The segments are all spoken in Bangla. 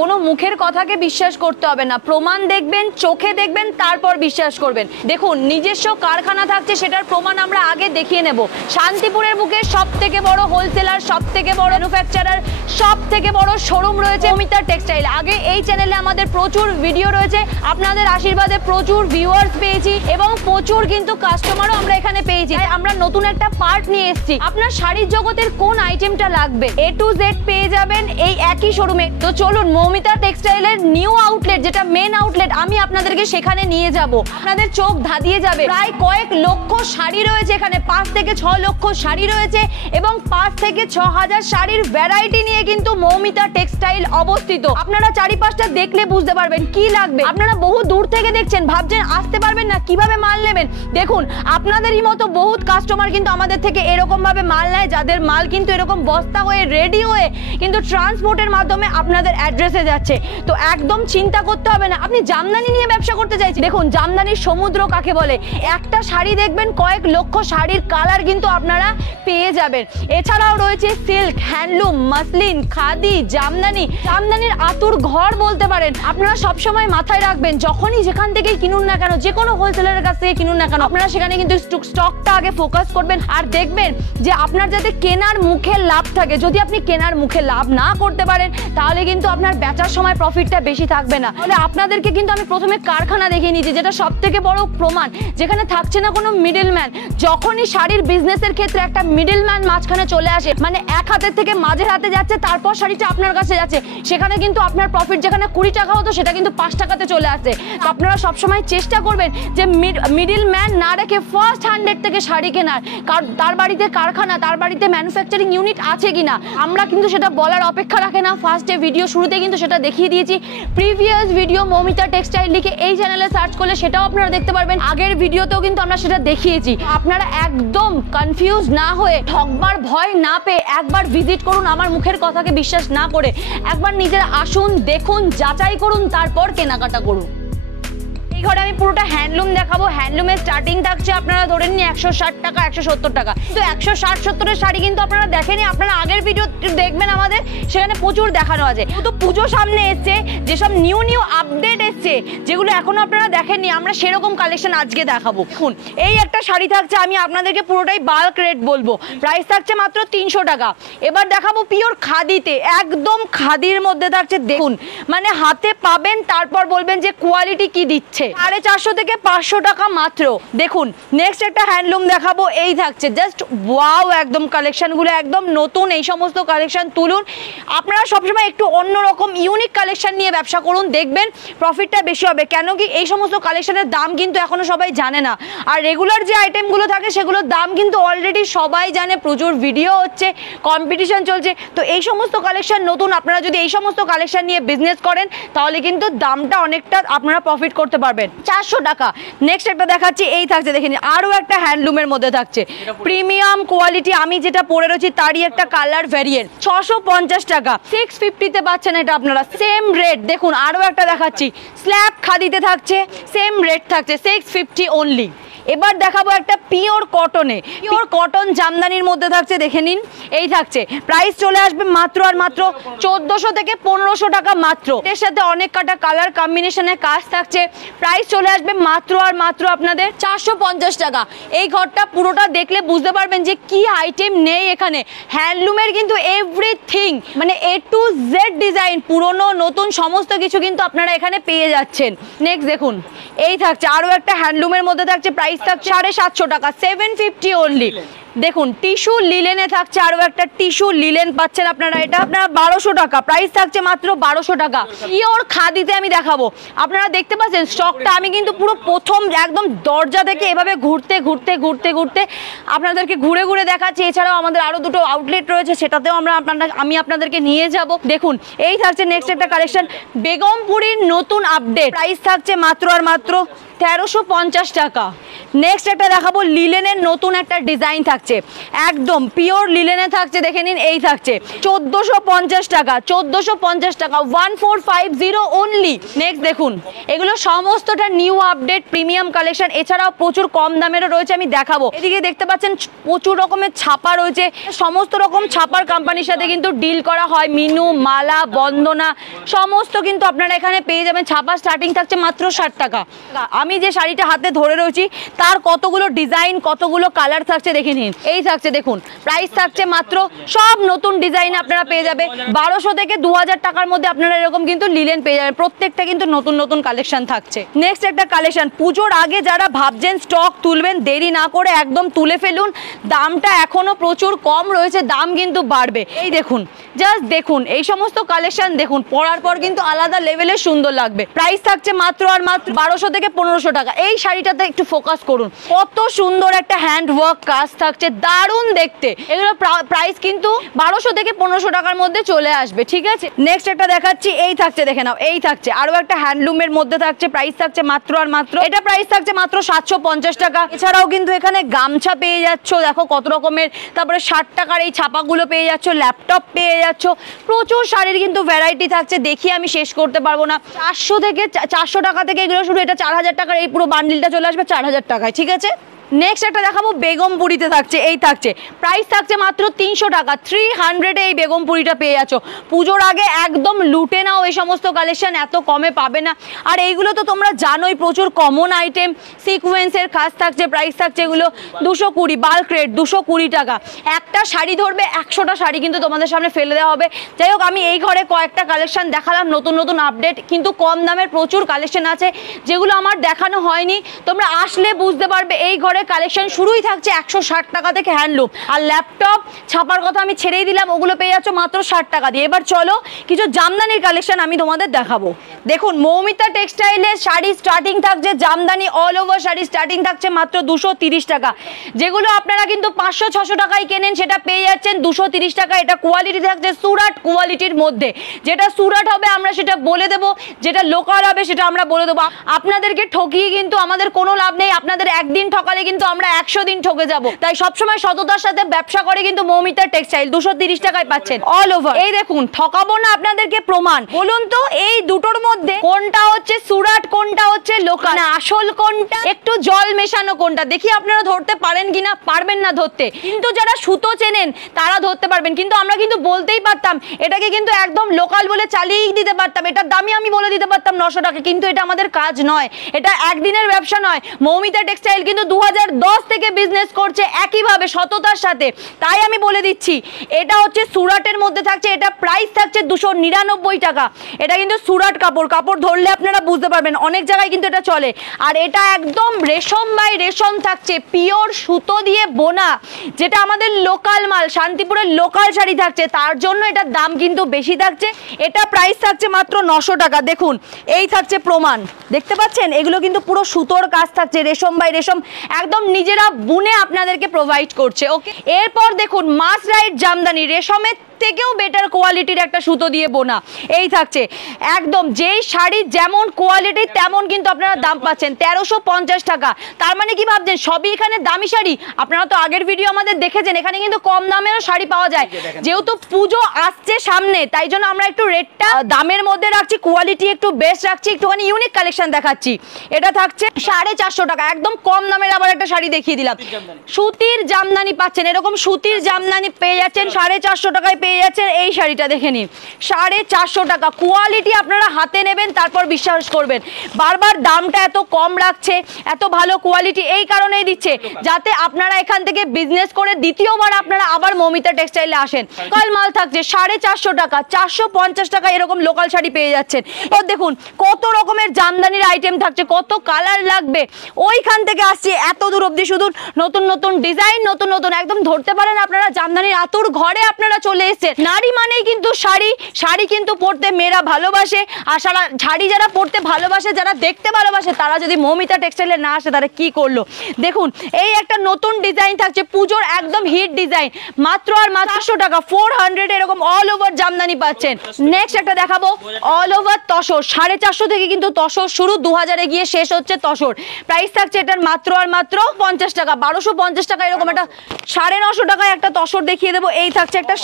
কোনো মুখের কথাকে বিশ্বাস করতে হবে না, প্রমাণ দেখবেন, চোখে দেখবেন, তারপর বিশ্বাস করবেন। দেখুন নিজস্ব কারখানা থাকছে, সেটার প্রমাণ আমরা আগে দেখিয়ে নেব। শান্তিপুরের বুকে সব থেকে বড় হোলসেলার, সব থেকে বড় ম্যানুফ্যাকচারার, সব থেকে বড় শোরুম রয়েছে মৌমিতা টেক্সটাইল। আগে এই চ্যানেলে আমাদের প্রচুর ভিডিও রয়েছে, আপনাদের আশীর্বাদে প্রচুর ভিউয়ার্স পেয়েছি এবং প্রচুর কিন্তু কাস্টমারও আমরা এখানে পেয়েছি। আমরা নতুন একটা পার্ট নিয়ে এসেছি। আপনার শাড়ির জগতের কোন আইটেমটা লাগবে A to Z পেয়ে যাবেন এই একই শোরুমে। তো চলুন মৌমিতা টেক্সটাইলের নিউ আউটলেট, যেটা মেন আউটলেট, আমি আপনাদেরকে সেখানে নিয়ে যাব। আপনাদের চোখ ধাঁধিয়ে যাবে। প্রায় কয়েক লক্ষ শাড়ি রয়েছে এখানে, 5 থেকে 6 লক্ষ শাড়ি রয়েছে এবং 5 থেকে 6 হাজার শাড়ির ভ্যারাইটি নিয়ে কিন্তু মৌমিতা টেক্সটাইল অবস্থিত। আপনারা চারিপাশটা দেখলে বুঝতে পারবেন কি লাগবে। আপনারা বহু দূর থেকে দেখছেন, ভাবছেন আসতে পারবেন না, কিভাবে মাল নেবেন। দেখুন আপনাদেরই মতো বহুত কাস্টমার কিন্তু আমাদের থেকে এরকম ভাবে মাল নেয়, যাদের মাল কিন্তু এরকম বস্তা হয়ে রেডি হয়ে কিন্তু ট্রান্সপোর্টের মাধ্যমে আপনাদের অ্যাড্রেসে যাচ্ছে। তো একদম চিন্তা করতে হবে না। আপনি জামদানি নিয়ে ব্যবসা করতে চাইছেন, দেখুন জামদানির সমুদ্র কাকে বলে। একটা শাড়ি দেখবেন কয়েক লক্ষ শাড়ির কালার কিন্তু আপনারা পেয়ে যাবেন। এছাড়াও রয়েছে silk, handloom, muslin, khadi, jamdani, জামদানির আতুর ঘর বলতে পারেন। আপনারা সবসময় মাথায় রাখবেন, যখনই যেখান থেকে কিনুন না কেন, যে কোনো হোলসেলারের কাছ থেকে কিনুন না কেন, আপনারা সেখানে কিন্তু স্টকটা আগে ফোকাস করবেন আর দেখবেন যে আপনার যাতে কেনার মুখে লাভ থাকে। যদি আপনি কেনার মুখে লাভ না করতে পারেন তাহলে কিন্তু আপনার বেচার সময় প্রফিটটা বেশি থাকবে না। তাহলে আপনাদেরকে কিন্তু আমি প্রথমে কারখানা দেখিয়ে নিয়েছি, যেটা সব থেকে বড় প্রমাণ, যেখানে থাকছে না কোনো মিডলম্যান। যখনই শাড়ির বিজনেসের ক্ষেত্রে একটা মিডলম্যান মাঝখানে চলে আসে, মানে এক হাতের থেকে মাঝের হাতে যাচ্ছে, তারপর শাড়িটা আপনার কাছে যাচ্ছে, সেখানে কিন্তু আপনার প্রফিট যেখানে 20 টাকা হতো সেটা কিন্তু 5 টাকাতে চলে আসে। আপনারা সবসময় চেষ্টা করবেন যে মিডলম্যান না রেখে ফার্স্ট হ্যান্ডের থেকে শাড়ি কেনার, কারণ তার বাড়িতে কারখানা, তার বাড়িতে ম্যানুফ্যাকচারিং ইউনিট আছে কিনা। আমরা কিন্তু সেটা বলার অপেক্ষা রাখে না, ফার্স্টে ভিডিও শুরুতে কিন্তু সেটা দেখিয়ে দিয়েছি। প্রিভিয়াস ভিডিও মৌমিতা টেক্সটাইল লিখে এই চ্যানেলে সার্চ করলে সেটাও আপনারা দেখতে পারবেন। আগের ভিডিওতেও কিন্তু আমরা সেটা দেখিয়েছি। আপনারা একদম কনফিউজ না হয়ে, ঠকবার ভয় না পেয়ে একবার ভিজিট করুন। আমার মুখের কথাকে বিশ্বাস না করে একবার নিজেরা আসুন, দেখুন, যাচাই করুন, তারপর কেনাকাটা করুন। ঘরে আমি পুরোটা হ্যান্ডলুম দেখাবো। হ্যান্ডলুমের স্টার্টিং থাকছে আপনারা ধরে নিন 160 টাকা, 170 টাকা। তো 160-70 শাড়ি কিন্তু আপনারা দেখেনি, আপনারা আগের ভিডিও দেখবেন আমাদের, সেখানে প্রচুর দেখানো আছে। তো পুজো সামনে এসছে, যেসব নিউ আপডেট এসছে যেগুলো এখনো আপনারা দেখেননি, আমরা সেরকম কালেকশন আজকে দেখাবো। দেখুন এই একটা শাড়ি থাকছে, আমি আপনাদেরকে পুরোটাই বাল্ক রেট বলবো, প্রাইস থাকছে মাত্র 300 টাকা। এবার দেখাবো পিওর খাদিতে, একদম খাদির মধ্যে থাকছে। দেখুন মানে হাতে পাবেন, তারপর বলবেন যে কোয়ালিটি কি দিচ্ছে। 450 থেকে 500 টাকা মাত্র। দেখুন নেক্সট একটা হ্যান্ডলুম দেখাবো, এই থাকছে জাস্ট ওয়াও, একদম কালেকশনগুলো একদম নতুন। এই সমস্ত কালেকশন তুলুন। আপনারা সবসময় একটু অন্যরকম ইউনিক কালেকশন নিয়ে ব্যবসা করুন, দেখবেন প্রফিটটা বেশি হবে। কেন কি এই সমস্ত কালেকশনের দাম কিন্তু এখনো সবাই জানে না, আর রেগুলার যে আইটেমগুলো থাকে সেগুলোর দাম কিন্তু অলরেডি সবাই জানে, প্রচুর ভিডিও হচ্ছে, কম্পিটিশন চলছে। তো এই সমস্ত কালেকশন নতুন, আপনারা যদি এই সমস্ত কালেকশন নিয়ে বিজনেস করেন তাহলে কিন্তু দামটা অনেকটা আপনারা প্রফিট করতে পারবেন। 400 টাকা। নেক্সট একটা দেখাচ্ছি, এই থাকছে দেখেন, আরও একটা হ্যান্ডলুমের মধ্যে থাকছে প্রিমিয়াম কোয়ালিটি। আমি যেটা পরে রয়েছি তারই একটা কালার ভ্যারিয়েন্ট, 650 টাকা। 650-তে পাচ্ছেন এটা আপনারা, সেম রেট। দেখুন আরও একটা দেখাচ্ছি, স্ল্যাব খাদিতে থাকছে, সেম রেট থাকছে 650 অনলি। এবার দেখাবো একটা পিওর কটনে, পিওর কটন জামদানির মধ্যে থাকছে, দেখে নিন। এই থাকছে, প্রাইস চলে আসবে মাত্র আর মাত্র 1400 থেকে 1500 টাকা মাত্র। এর সাথে অনেক কাটা কালার কম্বিনেশনের কাজ থাকছে, প্রাইস চলে আসবে মাত্র আর মাত্র আপনাদের 450 টাকা। এই ঘরটা পুরোটা দেখলে বুঝতে পারবেন যে কি আইটেম নেই এখানে। হ্যান্ডলুমের কিন্তু এভরিথিং, মানে A to Z ডিজাইন, পুরনো নতুন সমস্ত কিছু কিন্তু আপনারা এখানে পেয়ে যাচ্ছেন। নেক্সট দেখুন, এই থাকছে আরও একটা হ্যান্ডলুমের মধ্যে থাকছে, প্রাইস থাকছে 750 টাকা, 750 অনলি। দেখুন টিস্যু লিলেনে থাকছে, আরও একটা টিস্যু লিলেন পাচ্ছেন আপনারা, এটা আপনারা 1200 টাকা, প্রাইস থাকছে মাত্র 1200 টাকা। পিওর খাদিতে আমি দেখাবো, আপনারা দেখতে পাচ্ছেন স্টকটা আমি কিন্তু পুরো প্রথম একদম দরজা থেকে এভাবে ঘুরতে ঘুরতে ঘুরতে ঘুরতে আপনাদেরকে ঘুরে ঘুরে দেখাচ্ছি। এছাড়াও আমাদের আরও দুটো আউটলেট রয়েছে, সেটাতেও আমি আপনাদেরকে নিয়ে যাব। দেখুন এই থাকছে নেক্সট একটা কালেকশন, বেগমপুরীর নতুন আপডেট, প্রাইস থাকছে মাত্র আর মাত্র 1350 টাকা। নেক্সট একটা দেখাবো, লিলেনের নতুন একটা ডিজাইন থাকছে, থাকছে, একদম পিওর লিলেনে থাকছে, দেখে নিন এই থাকছে 1450 টাকা, 1450 টাকা, 1450 অনলি। নেক্সট দেখুন, এগুলো সমস্তটা নিউ আপডেট প্রিমিয়াম কালেকশন, এছাড়াও প্রচুর কম দামেরও রয়েছে, আমি দেখাবো। এদিকে দেখতে পাচ্ছেন প্রচুর রকমের ছাপা রয়েছে, সমস্ত রকম ছাপার কোম্পানির সাথে কিন্তু ডিল করা হয়, মিনু, মালা, বন্দনা সমস্ত কিন্তু আপনারা এখানে পেয়ে যাবেন। ছাপা স্টার্টিং থাকছে মাত্র 60 টাকা। আমি যে শাড়িটা হাতে ধরে রয়েছি তার কতগুলো ডিজাইন, কতগুলো কালার থাকছে দেখে নিন। এই থাকছে দেখুন, প্রাইস থাকছে মাত্র, সব নতুন ডিজাইন আপনারা পেয়ে যাবে 1200 থেকে 2000 টাকার মধ্যে আপনারা এরকম কিন্তু লিলেন পেয়ে যাবেন। প্রত্যেকটা কিন্তু নতুন নতুন কালেকশন থাকছে। নেক্সট একটা কালেকশন, পুজোর আগে যারা ভাবছেন স্টক তুলবেন, দেরি না করে একদম তুলে ফেলুন। দামটা এখনো প্রচুর কম রয়েছে, দাম কিন্তু বাড়বে। এই দেখুন, জাস্ট দেখুন এই সমস্ত কালেকশন দেখুন, পরার পর কিন্তু আলাদা লেভেলের সুন্দর লাগবে। প্রাইস থাকছে মাত্র আর মাত্র 1200 থেকে 1500 টাকা। এই শাড়িটাতে একটু ফোকাস করুন, কত সুন্দর একটা হ্যান্ড ওয়ার্ক কাজ থাকছে, দারুণ দেখতে। এগুলো প্রাইস কিন্তু 1200 থেকে 1500 টাকার মধ্যে চলে আসবে, ঠিক আছে। নেক্সট একটা দেখাচ্ছি, এই থাকছে দেখে নাও, এই থাকছে আরো একটা হ্যান্ডলুমের মধ্যে থাকছে, প্রাইস থাকছে মাত্র আর মাত্র, এটা প্রাইস থাকছে মাত্র 750 টাকা। এছাড়াও কিন্তু এখানে গামছা পেয়ে যাচ্ছ, দেখো কত রকমের, তারপরে 60 টাকার এই ছাপাগুলো পেয়ে যাচ্ছ, ল্যাপটপ পেয়ে যাচ্ছ, প্রচুর শাড়ির কিন্তু ভ্যারাইটি থাকছে, দেখিয়ে আমি শেষ করতে পারবো না। 400 টাকা থেকে এগুলো শুরু, এটা 4000 টাকার এই পুরো বান্ডিলটা চলে আসবে 4000 টাকায়, ঠিক আছে। নেক্সট একটা দেখাবো, বেগমপুরিতে থাকছে, এই থাকছে প্রাইস থাকছে মাত্র 300 টাকা, 300 এই বেগমপুরিটা পেয়ে যাচ্ছ। পুজোর আগে একদম লুটে নাও, এই সমস্ত কালেকশন এত কমে পাবে না। আর এইগুলো তো তোমরা জানোই প্রচুর কমন আইটেম, সিকোয়েন্সের কাজ থাকছে, প্রাইস থাকছে এগুলো 220, বাল্ক রেট 220 টাকা। একটা শাড়ি ধরবে 100টা শাড়ি কিন্তু তোমাদের সামনে ফেলে দেওয়া হবে। যাই হোক, আমি এই ঘরে কয়েকটা কালেকশন দেখালাম, নতুন নতুন আপডেট, কিন্তু কম দামের প্রচুর কালেকশন আছে যেগুলো আমার দেখানো হয়নি। তোমরা আসলে বুঝতে পারবে। এই ঘরে কালেকশন শুরুই থাকছে 160 টাকা থেকে হ্যান্ডলুম, আর ল্যাপটপ ছাপার কথা আমি ছেড়েই দিলাম, ওগুলো পেয়ে যাচ্ছ মাত্র 60 টাকা দিয়ে। এবার চলো কিছু জামদানির কালেকশন আমি তোমাদের দেখাবো। দেখুন, মৌমিতা টেক্সটাইলের শাড়ি স্টার্টিং থাকছে, Jamdani all over sari starting থাকছে মাত্র 230 টাকা। যেগুলো আপনারা কিন্তু 500-600 টাকায় কেনেন, সেটা পেয়ে যাচ্ছেন 230 টাকা। এটা কোয়ালিটি থাকছে সুরাট কোয়ালিটির মধ্যে, যেটা সুরাট হবে আমরা সেটা বলে দেবো, যেটা লোকাল হবে সেটা আমরা বলে দেবো। আপনাদেরকে ঠকিয়ে কিন্তু আমাদের কোনো লাভ নেই, আপনাদের একদিন ঠকালে কিন্তু আমরা 100 দিন ঠকে যাব। তাই সবসময় সততার সাথে ব্যবসা করে কিন্তু মৌমিতা টেক্সটাইল 230 টাকায় পাচ্ছেন অল ওভার। এই দেখুন, ঠকাবো না আপনাদেরকে প্রমাণ। বলুন তো এই দুটোর মধ্যে কোনটা হচ্ছে সুরাট, কোনটা হচ্ছে লোকাল, আসল কোনটা, একটু জল মেশানো কোনটা, দেখি আপনারা ধরতে পারেন কিনা। পারবেন না ধরতে, কিন্তু যারা সুতো চেনেন তারা ধরতে পারবেন। কিন্তু আমরা কিন্তু বলতেই পারতাম, এটাকে কিন্তু একদম লোকাল বলে চালিয়েই দিতে পারতাম, এটার দামই আমি বলে দিতে পারতাম 900 টাকা। কিন্তু এটা আমাদের কাজ নয়, এটা একদিনের ব্যবসা নয়। মৌমিতা টেক্সটাইল কিন্তু 2010 থেকে বিজনেস করছে একইভাবে সততার সাথে। তাই আমি বলে দিচ্ছি, এটা হচ্ছে সুরাটের মধ্যে থাকছে, এটা প্রাইস থাকছে 299 টাকা। এটা কিন্তু সুরাট কাপড়, কাপড় ধরলে আপনারা বুঝতে পারবেন, অনেক জায়গায় কিন্তু এটা চলে। আর এটা একদম রেশম বাই রেশম থাকছে, পিওর সুতো দিয়ে বোনা, যেটা আমাদের লোকাল মাল, শান্তিপুরের লোকাল শাড়ি থাকছে, তার জন্য এটার দাম কিন্তু বেশি থাকছে। এটা প্রাইস থাকছে মাত্র 900 টাকা। দেখুন, এই থাকছে প্রমাণ, দেখতে পাচ্ছেন, এগুলো কিন্তু পুরো সুতোর কাজ থাকছে, রেশম বাই রেশম, একদম নিজেরা বুনে আপনাদেরকে প্রোভাইড করছে। ওকে, এরপর দেখুন মাস রাইট জামদানি, রেশমের থেকেও বেটার কোয়ালিটির একটা সুতো দিয়ে বোনা। এই থাকছে একদম, যেই শাড়ি যেমন কোয়ালিটি তেমন কিন্তু আপনারা দাম পাচ্ছেন 1350 টাকা। তার মানে কি ভাবছেন সবই এখানে দামি শাড়ি? আপনারা তো আগের ভিডিও আমাদের দেখেছেন, এখানে কিন্তু কম দামেরও শাড়ি পাওয়া যায়। যেহেতু পুজো আসছে সামনে, তাই জন্য আমরা একটু রেটটা দামের মধ্যে রাখছি, কোয়ালিটি একটু বেস্ট রাখছি, একটুখানি ইউনিক কালেকশন দেখাচ্ছি। এটা থাকছে 450 টাকা, একদম কম দামের। আবার একটা শাড়ি দেখিয়ে দিলাম, সুতির জামদানি পাচ্ছেন, এরকম সুতির জামদানি পেয়ে যাচ্ছেন 450 টাকায় পেয়ে যাচ্ছেন। এই শাড়িটা দেখে নিন, 450 টাকা। কোয়ালিটি আপনারা হাতে নেবেন, তারপর বিশ্বাস করবেন। বারবার দামটা এত কম রাখছে, এত ভালো কোয়ালিটি এই কারণেই দিচ্ছে, যাতে আপনারা এখান থেকে বিজনেস করে দ্বিতীয়বার আপনারা আবার মৌমিতা টেক্সটাইলে আসেন। লোকাল মাল থাকছে 450 টাকা, 450 টাকা এরকম লোকাল শাড়ি পেয়ে যাচ্ছেন। তো দেখুন কত রকমের জামদানির আইটেম থাকছে, কত কালার লাগবে, ওইখান থেকে আসছে এত দূর অব্দি, শুধু নতুন নতুন ডিজাইন, নতুন নতুন, একদম ধরতে পারেন আপনারা জামদানির আতুর ঘরে আপনারা চলে এসছে। নারী মানেই কিন্তু শাড়ি, শাড়ি কিন্তু পরতে মেয়েরা ভালোবাসে, আর শাড়ি যারা পরতে ভালোবাসে, যারা দেখতে ভালোবাসে, তারা যদি মৌমিতা টেক্সটাইলে না আসে তারা কি করলো। দেখুন এই একটা নতুন ডিজাইন থাকছে, পুজোর একদম হিট ডিজাইন, মাত্র আর মাত্র 400 টাকা, 400 এরকম অল ওভার জামদানি পাচ্ছেন। নেক্সট একটা দেখাবো অল ওভার তসর, 450 থেকে কিন্তু তসর শুরু, 2000-এ গিয়ে শেষ হচ্ছে তসর। প্রাইস থাকছে এটার মাত্র আর মাত্র 50 টাকা, 1250 টাকা। এরকম একটা 950 টাকায় একটা তসর দেখিয়ে দেবো। এই থাকছে একটা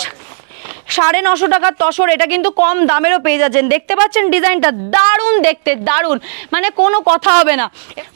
950 টাকার তসর, এটা কিন্তু কম দামেরও পেয়ে যাচ্ছেন। দেখতে পাচ্ছেন ডিজাইনটা দারুণ দেখতে, দারুণ, মানে কোনো কথা হবে না।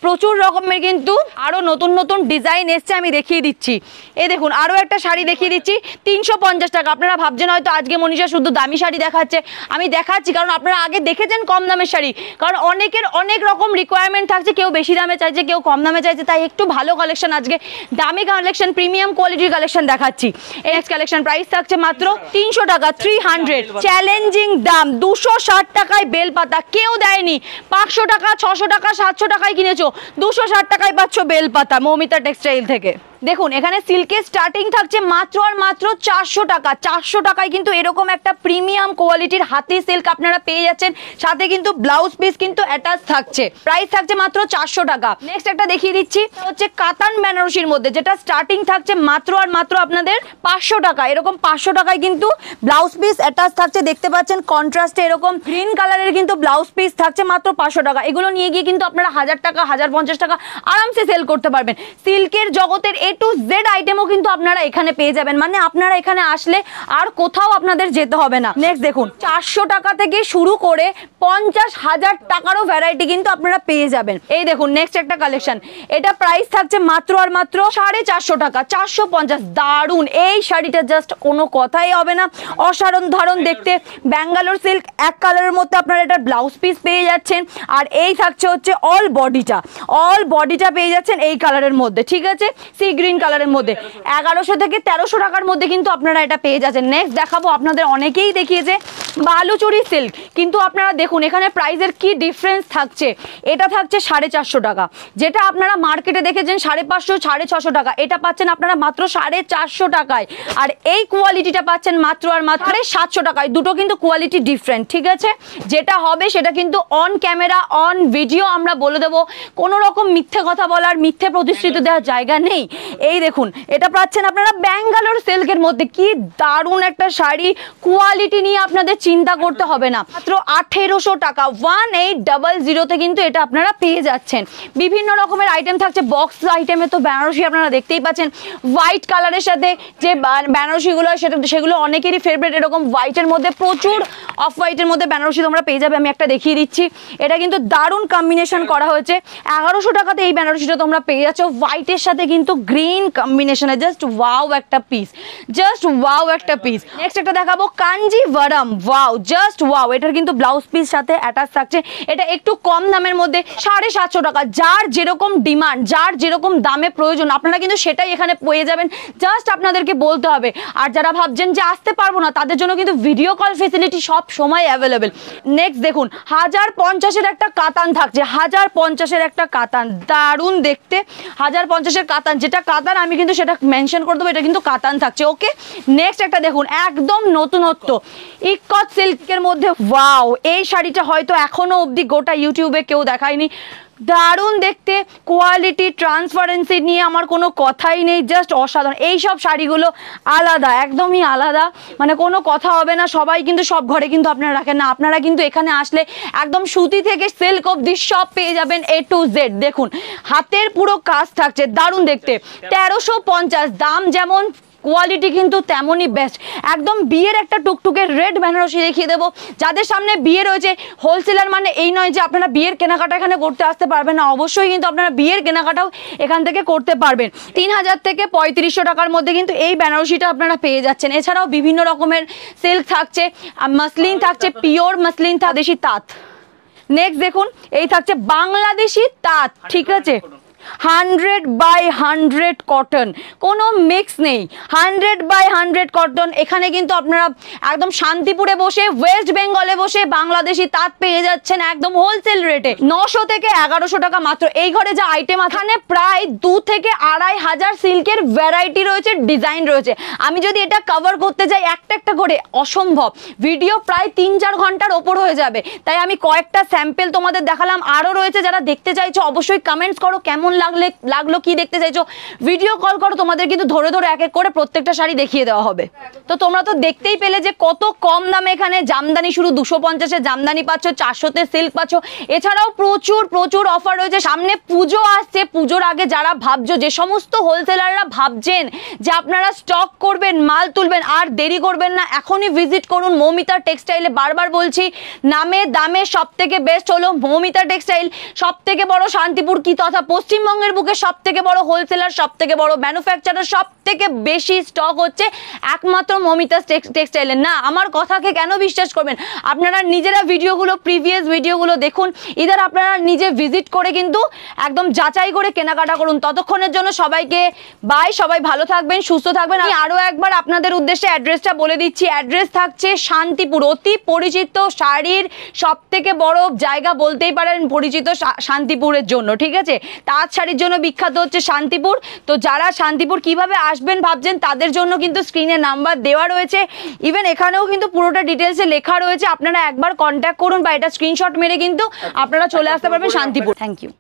প্রচুর রকমের কিন্তু আরো নতুন নতুন ডিজাইন এসছে, আমি দেখিয়ে দিচ্ছি। এই দেখুন আরো একটা শাড়ি দেখিয়ে দিচ্ছি 350 টাকা। আপনারা ভাবছেন হয়তো আজকে মনীষা শুধু দামি শাড়ি দেখাচ্ছে, আমি দেখাচ্ছি কারণ আপনারা আগে দেখেছেন কম দামের শাড়ি, কারণ অনেকের অনেক রকম রিকোয়ারমেন্ট থাকছে, কেউ বেশি দামে চাইছে, কেউ কম দামে চাইছে, তাই একটু ভালো কালেকশন, আজকে দামি কালেকশন, প্রিমিয়াম কোয়ালিটির কালেকশন দেখাচ্ছি। নেক্সট কালেকশন প্রাইস থাকছে মাত্র 300 টাকা, 300। চ্যালেঞ্জিং দাম, 260 টাকায় বেলপাতা, কেউ দেয়নি। 500 টাকা, 600 টাকা, 700 টাকায় কিনেছো, 260 টাকায় পাচ্ছ বেলপাতা মৌমিতা টেক্সটাইল থেকে। দেখুন এখানে সিল্কের স্টার্টিং থাকছে মাত্র আর মাত্র 400 টাকা। 400 টাকায় কিন্তু এরকম একটা প্রিমিয়াম কোয়ালিটির হাতি সিল্ক আপনারা পেয়ে যাচ্ছেন, সাথে কিন্তু ব্লাউজ পিস কিন্তু অ্যাটাচ থাকছে। প্রাইস থাকছে মাত্র 400 টাকা। নেক্সট একটা দেখিয়ে দিচ্ছি হচ্ছে কাতান বেনারসির মধ্যে, যেটা স্টার্টিং থাকছে মাত্র আর মাত্র আপনাদের 500 টাকা। এরকম 500 টাকায় কিন্তু ব্লাউজ পিস অ্যাটাচ থাকছে, দেখতে পাচ্ছেন কন্ট্রাস্টে এরকম গ্রিন কালারের কিন্তু ব্লাউজ পিস থাকছে মাত্র 500 টাকা। এগুলো নিয়ে গিয়ে কিন্তু আপনারা 1000 টাকা, 1050 টাকা আরামসে সেল করতে পারবেন। সিল্কের জগতের A to Z আইটেমও কিন্তু আপনারা এখানে পেয়ে যাবেন, মানে আপনারা এখানে আসলে আর কোথাও আপনাদের যেতে হবে না। নেক্সট দেখুন 400 টাকা থেকে শুরু করে 50,000 টাকারও ভ্যারাইটি কিন্তু আপনারা পেয়ে যাবেন। এই দেখুন নেক্সট একটা কালেকশন, এটা প্রাইস থাকছে মাত্র আর মাত্র 450 টাকা, 450। দারুন এই শাড়িটা, জাস্ট কোনো কথাই হবে না, অসাধারণ দেখতে। ব্যাঙ্গালোর সিল্ক এক কালারের মধ্যে আপনারা এটা ব্লাউজ পিস পেয়ে যাচ্ছেন, আর এই থাকছে হচ্ছে অল বডিটা পেয়ে যাচ্ছেন এই কালারের মধ্যে, ঠিক আছে, সি গ্রিন কালারের মধ্যে। 1100 থেকে 1300 টাকার মধ্যে কিন্তু আপনারা এটা পেয়ে যাচ্ছেন। নেক্সট দেখাবো, আপনাদের অনেকেই দেখিয়েছে বালুচুরি সিল্ক, কিন্তু আপনারা দেখুন এখানে প্রাইসের কি ডিফারেন্স থাকছে। এটা থাকছে 450 টাকা, যেটা আপনারা মার্কেটে দেখেছেন 550, 650 টাকা, এটা পাচ্ছেন আপনারা মাত্র 450 টাকায়। আর এই কোয়ালিটিটা পাচ্ছেন মাত্র আর মাত্র 700 টাকায়। দুটো কিন্তু কোয়ালিটি ডিফারেন্ট, ঠিক আছে। যেটা হবে সেটা কিন্তু অন ক্যামেরা, অন ভিডিও আমরা বলে দেবো, কোনো রকম মিথ্যে কথা বলার, মিথ্যে প্রতিশ্রুতি দেওয়ার জায়গা নেই। এই দেখুন এটা পাচ্ছেন আপনারা ব্যাঙ্গালোর সিল্কের মধ্যে, কি দারুণ একটা শাড়ি, কোয়ালিটি নিয়ে আপনাদের চিন্তা করতে হবে না। মাত্র 1800 টাকা, 1800-তে কিন্তু এটা আপনারা পেয়ে যাচ্ছেন। বিভিন্ন রকমের আইটেম থাকছে, বক্স আইটেমে তো বেনারসি আপনারা দেখতেই পাচ্ছেন, হোয়াইট কালারের সাথে যে বেনারসিগুলো সেগুলো অনেকেরই ফেভারিট। এরকম হোয়াইটের মধ্যে প্রচুর অফ হোয়াইটের মধ্যে বেনারসি তোমরা পেয়ে যাবে। আমি একটা দেখিয়ে দিচ্ছি, এটা কিন্তু দারুণ কম্বিনেশন করা হয়েছে। 1100 টাকাতে এই বেনারসিটা তোমরা পেয়ে যাচ্ছ হোয়াইটের সাথে কিন্তু গ্রিন কম্বিনেশনে, জাস্ট ওয়াও একটা পিস, জাস্ট ওয়াও একটা পিস। নেক্সট একটা দেখাবো কাঞ্জিভারাম, ওয়াও, জাস্ট ওয়াও। এটার কিন্তু ব্লাউজ পিস সাথে অ্যাটাচ থাকছে। এটা একটু কম দামের মধ্যে 750 টাকা। যার যেরকম ডিমান্ড, যার যেরকম দামে প্রয়োজন, আপনারা কিন্তু সেটাই এখানে পেয়ে যাবেন, জাস্ট আপনাদেরকে বলতে হবে। আর যারা ভাবছেন যে আসতে পারবো না, তাদের জন্য কিন্তু ভিডিও কল ফেসিলিটি সব সময় অ্যাভেলেবেল। নেক্সট দেখুন 1050-এর একটা কাতান থাকছে, 1050-এর একটা কাতান, দারুণ দেখতে। 1050-এর কাতান, যেটা কাতান আমি কিন্তু সেটা মেনশন করে দেবো, এটা কিন্তু কাতান থাকছে, ওকে। নেক্সট একটা দেখুন একদম নতুনত্ব ইকত সিল্কের মধ্যে, ওয়াও, এই শাড়িটা হয়তো এখনো অবধি গোটা ইউটিউবে কেউ দেখায়নি। দারুণ দেখতে, কোয়ালিটি, ট্রান্সপারেন্সি নিয়ে আমার কোনো কথাই নেই, জাস্ট অসাধারণ। এই সব শাড়িগুলো আলাদা, একদমই আলাদা, মানে কোনো কথা হবে না। সবাই কিন্তু সব ঘরে কিন্তু আপনারা রাখেন না, আপনারা কিন্তু এখানে আসলে একদম সুতি থেকে সিল্ক অবধি সব পেয়ে যাবেন A to Z। দেখুন হাতের পুরো কাজ থাকছে, দারুণ দেখতে। 1350, দাম যেমন কোয়ালিটি কিন্তু তেমনই বেস্ট। একদম বিয়ের একটা টুকটুকে রেড বেনারসি দেখিয়ে দেবো। যাদের সামনে বিয়ে রয়েছে, হোলসেলার মানে এই নয় যে আপনারা বিয়ের কেনাকাটা এখানে করতে আসতে পারবেন না, অবশ্যই কিন্তু আপনারা বিয়ের কেনাকাটাও এখান থেকে করতে পারবেন। 3000 থেকে 3500 টাকার মধ্যে কিন্তু এই বেনারসিটা আপনারা পেয়ে যাচ্ছেন। এছাড়াও বিভিন্ন রকমের সিল্ক থাকছে, মাসলিন থাকছে, পিওর মাসলিন, দেশি তাঁত। নেক্সট দেখুন এই থাকছে বাংলাদেশি তাঁত, ঠিক আছে। 100/100 কটন, কোনো মিক্স নেই, 100/100 কটন। এখানে কিন্তু আপনারা একদম শান্তিপুরে বসে, ওয়েস্ট বেঙ্গলে বসে বাংলাদেশি তাঁত পেয়ে যাচ্ছেন একদম হোলসেল রেটে 900 থেকে 1100 টাকা মাত্র। এই ঘরে যে আইটেম এখানে প্রায় 2 থেকে 2500 সিল্কের ভ্যারাইটি রয়েছে, ডিজাইন রয়েছে। আমি যদি এটা কভার করতে যাই একটা একটা করে অসম্ভব, ভিডিও প্রায় 3-4 ঘন্টার ওপর হয়ে যাবে। তাই আমি কয়েকটা স্যাম্পল তোমাদের দেখালাম, আরও রয়েছে। যারা দেখতে চাইছো অবশ্যই কমেন্টস করো কেমন লাগলো, কি দেখতে চাইছো, ভিডিও কল করো, তোমাদের কিন্তু ধরে ধরে এক এক করে প্রত্যেকটা শাড়ি দেখিয়ে দেওয়া হবে। তো তোমরা তো দেখতেই পেলে যে কত কম দামে এখানে জামদানি শুরু 250-এ জামদানি পাচ্ছ, 400-তে সিল্ক পাচ্ছ। এছাড়াও প্রচুর প্রচুর অফার রয়েছে। সামনে পুজো আসছে, পুজোর আগে যারা ভাবছো, যে সমস্ত হোলসেলাররা ভাবছেন যে আপনারা স্টক করবেন, মাল তুলবেন, আর দেরি করবেন না, এখনই ভিজিট করুন মৌমিতা টেক্সটাইলে। বারবার বলছি, নামে দামে সব থেকে বেস্ট হলো মৌমিতা টেক্সটাইল। সব থেকে বড় শান্তিপুর কি তথা পশ্চিমবঙ্গের বুকে সব থেকে বড় হোলসেলার, সব থেকে বড় ম্যানুফ্যাকচারার, সব থেকে বেশি স্টক হচ্ছে একমাত্র মৌমিতা টেক্সটাইলের। না, আমার কথাকে কেন বিশ্বাস করবেন? আপনারা নিজেরা ভিডিওগুলো, প্রিভিয়াস ভিডিওগুলো দেখুন, ইদার আপনারা নিজে ভিজিট করে কিন্তু একদম যাচাই করে কেনাকাটা করুন। ততক্ষণের জন্য সবাইকে বাই, সবাই ভালো থাকবেন, সুস্থ থাকবেন। আমি আরও একবার আপনাদের উদ্দেশ্যে অ্যাড্রেসটা বলে দিচ্ছি। অ্যাড্রেস থাকছে শান্তিপুর, অতি পরিচিত শাড়ির সব থেকে বড় জায়গা বলতেই পারেন পরিচিত শান্তিপুরের জন্য, ঠিক আছে? তাঁত শাড়ির জন্য বিখ্যাত হচ্ছে শান্তিপুর। তো যারা শান্তিপুর কিভাবে আসবেন ভাবছেন, তাদের জন্য কিন্তু স্ক্রিনে নাম্বার দেওয়া রয়েছে, ইভেন এখানেও কিন্তু পুরোটা ডিটেলসে লেখা রয়েছে। আপনারা একবার কন্ট্যাক্ট করুন বা এটা স্ক্রিনশট মেরে কিন্তু আপনারা চলে আসতে পারবেন শান্তিপুর। Thank you.